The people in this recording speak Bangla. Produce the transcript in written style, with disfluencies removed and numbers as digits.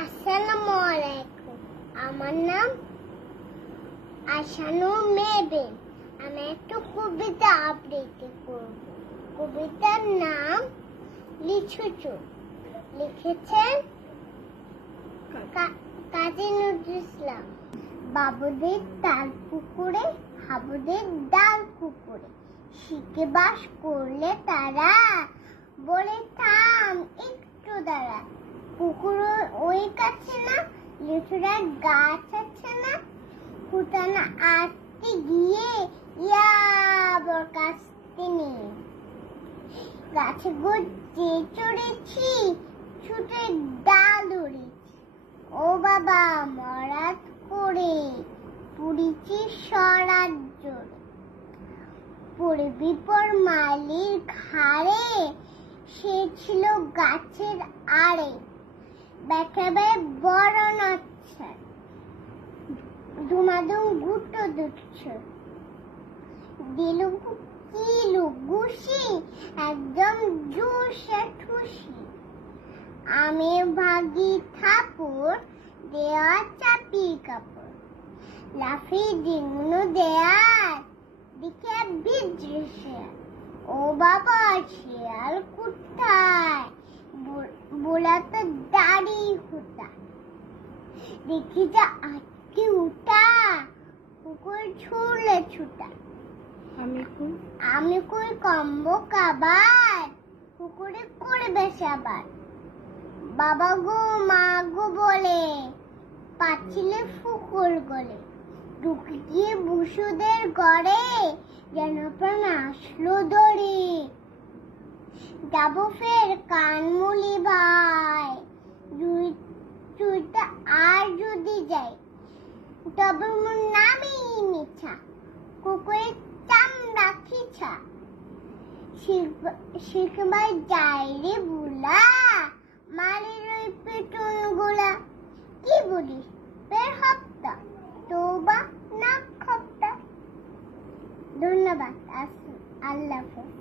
আসসালামু আলাইকুম। আমার নাম আশানুর মেহবিন। আমি একটা কবিতা আবৃত্তি করব। কবিতার নাম লিচু চোখ। লিখেছেন কাজী নজরুল ইসলাম। বাবুদের তাল পুকুরে, হাবুদের ডাল কুকুরে, শিখে বাস করলে তারা বলে থাম একটু দাঁড়া। পুকুর ওই কাছে না, লিচুরার গাছ আছে না, ফুটানা আটকে গিয়ে ইয়াবর কাছতে নিয়ে গাছে গিয়ে চড়েছি, ছুটে ডাল উড়েছি। ও বাবা মরাত করে পুড়েছি সরার জোরে, পড়ে বিপর মালির ঘাড়ে, সে ছিল গাছের আড়ে। বেটাবে বড় নাচ্ছে, ধুমাধুম গুটো দুটছে, দিলু কিলু গুছি, একদম জুসে ঠুসি। আমি ভাগি ঠাকুর, দেওয়া চাপি কাপড়, লাফি ডিঙনু দেয়ার দিকে বিদৃশ্য। ও বাবা শিয়াল কোথায়, बोला तो दाढ़ी होता, देखी जा आटके उठा, कुकुर छूले छूटा। আমি কই কম্বো কাবার, কুকুরে করবে সাবার। বাবা গো মা গো বলে পাচ্ছিলে ফুকুর গলে, ঢুকে গিয়ে বুসুদের ঘরে, যেন প্রাণ আসলো ধরে। যাবো ফের কানমুলি ভাই, চুইটা আর যদি যাই, তবে মোর নামই মিছা, কুকুরের চামড়া খিছা। শিখবাই যাই রে বুলা, মালির ওই পেটন গোলা। কি বলিস বের হপ্তা, তৌবা না খপ্তা। ধন্যবাদ। আল্লাহ হাফেজ।